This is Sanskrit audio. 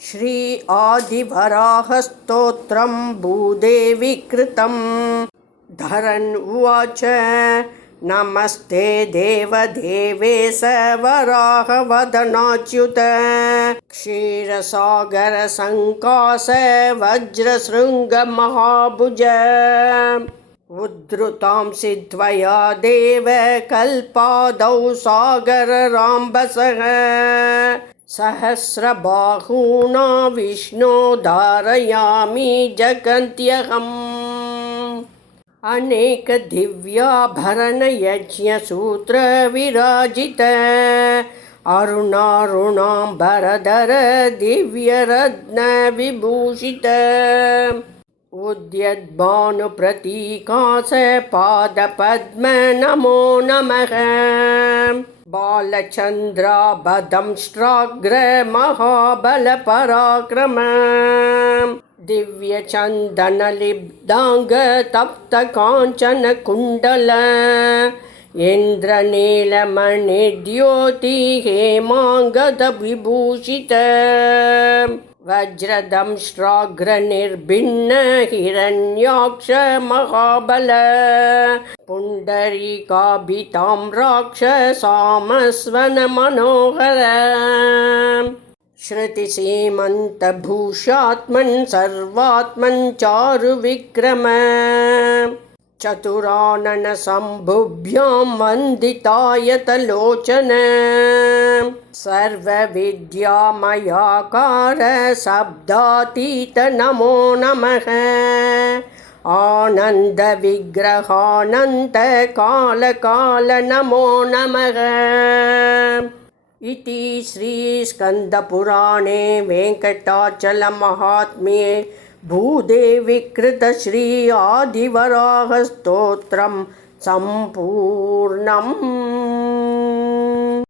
श्री आदिवराहस्तोत्रं भूदेवि कृतं धरन् उवाच नमस्ते देवदेवेश वराहवदनाच्युत। क्षीरसागरसङ्कास वज्रशृङ्गमहाभुज। उद्धृतांसि त्वया देव कल्पादौ सागरराम्बसः सहस्रबाहूना विष्णो धारयामि जगन्त्यहम्। अनेकदिव्याभरणयज्ञसूत्रविराजित अरुणारुणाम्बरधर दिव्यरत्नविभूषित उद्यद्भानुप्रतीकास पादपद्म नमो नमः बालचन्द्राबदंष्ट्राग्र महाबलपराक्रम दिव्यचन्दनलिब्दाङ्ग तप्तकाञ्चनकुण्डल इन्द्रनीलमणिद्योति हेमाङ्गदविभूषित वज्रदंष्ट्राग्रनिर्भिन्न हिरण्याक्ष महाबल पुण्डरीकाभितां राक्षसामस्वन मनोहर श्रुतिसीमन्तभूषात्मन् सर्वात्मन् चारुविक्रम। चतुराननसम्भुभ्यां वन्दितायतलोचन। सर्वविद्यामयाकार शब्दातीत नमो नमः आनन्दविग्रहानन्तकालकाल नमो। नमः इति श्रीस्कन्दपुराणे वेङ्कटाचलमहात्म्ये भूदेविकृतश्री आदिवराहस्तोत्रं सम्पूर्णम्